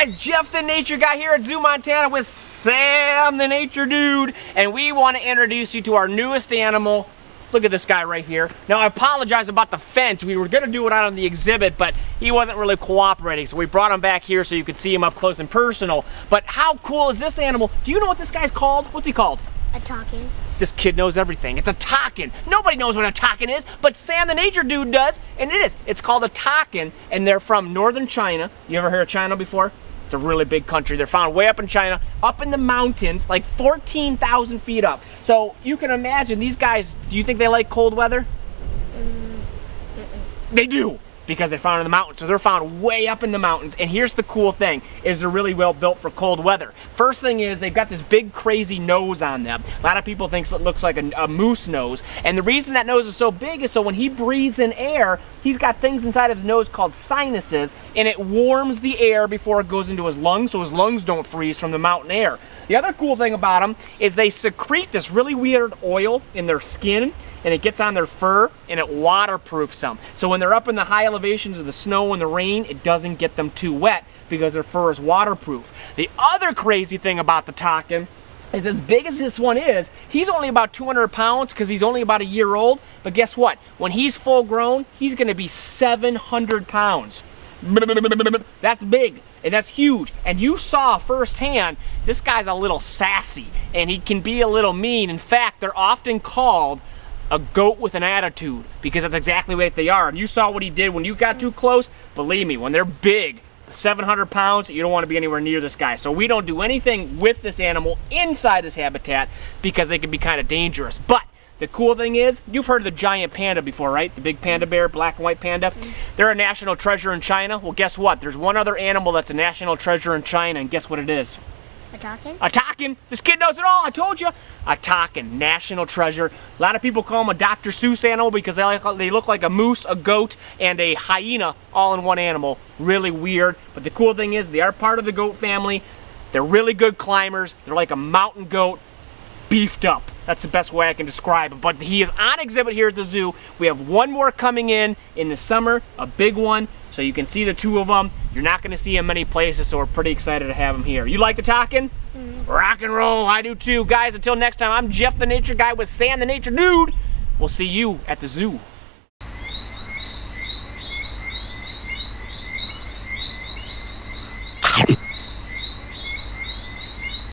guys, Jeff the Nature Guy here at ZooMontana with Sam the Nature Dude, and we want to introduce you to our newest animal. Look at this guy right here. Now, I apologize about the fence. We were going to do it out on the exhibit, but he wasn't really cooperating, so we brought him back here so you could see him up close and personal. But how cool is this animal? Do you know what this guy's called? What's he called? A Takin. This kid knows everything. It's a Takin. Nobody knows what a Takin is, but Sam the Nature Dude does, and it is. It's called a Takin, and they're from northern China. You ever heard of China before? It's a really big country. They're found way up in China, up in the mountains, like 14,000 feet up. So you can imagine these guys, do you think they like cold weather? They do, because they're found in the mountains. So they're found way up in the mountains. And here's the cool thing, is they're really well built for cold weather. First thing is they've got this big crazy nose on them. A lot of people think it looks like a moose nose. And the reason that nose is so big is so when he breathes in air, he's got things inside of his nose called sinuses, and it warms the air before it goes into his lungs, so his lungs don't freeze from the mountain air. The other cool thing about them is they secrete this really weird oil in their skin, and it gets on their fur, and it waterproofs them. So when they're up in the high elevations of the snow and the rain, it doesn't get them too wet because their fur is waterproof. The other crazy thing about the Takin is, as big as this one is, he's only about 200 pounds because he's only about a year old. But guess what? When he's full grown, he's gonna be 700 pounds. That's big, and that's huge. And you saw firsthand, this guy's a little sassy, and he can be a little mean. In fact, they're often called a goat with an attitude, because that's exactly what they are. And you saw what he did when you got too close. Believe me, when they're big, 700 pounds, you don't want to be anywhere near this guy. So we don't do anything with this animal inside his habitat because they can be kind of dangerous. But the cool thing is, you've heard of the giant panda before, right? The big panda bear, black and white panda. They're a national treasure in China. Well, guess what? There's one other animal that's a national treasure in China, and guess what it is? A Takin? A Takin. This kid knows it all, I told you. A Takin, national treasure. A lot of people call them a Dr. Seuss animal because they look like a moose, a goat, and a hyena all in one animal. Really weird, but the cool thing is they are part of the goat family. They're really good climbers. They're like a mountain goat, beefed up. That's the best way I can describe him. But he is on exhibit here at the zoo. We have one more coming in the summer, a big one, so you can see the two of them. You're not going to see him many places, so we're pretty excited to have him here. You like the Takin? Rock and roll, I do too. Guys, until next time, I'm Jeff the Nature Guy with Sam the Nature Dude. We'll see you at the zoo.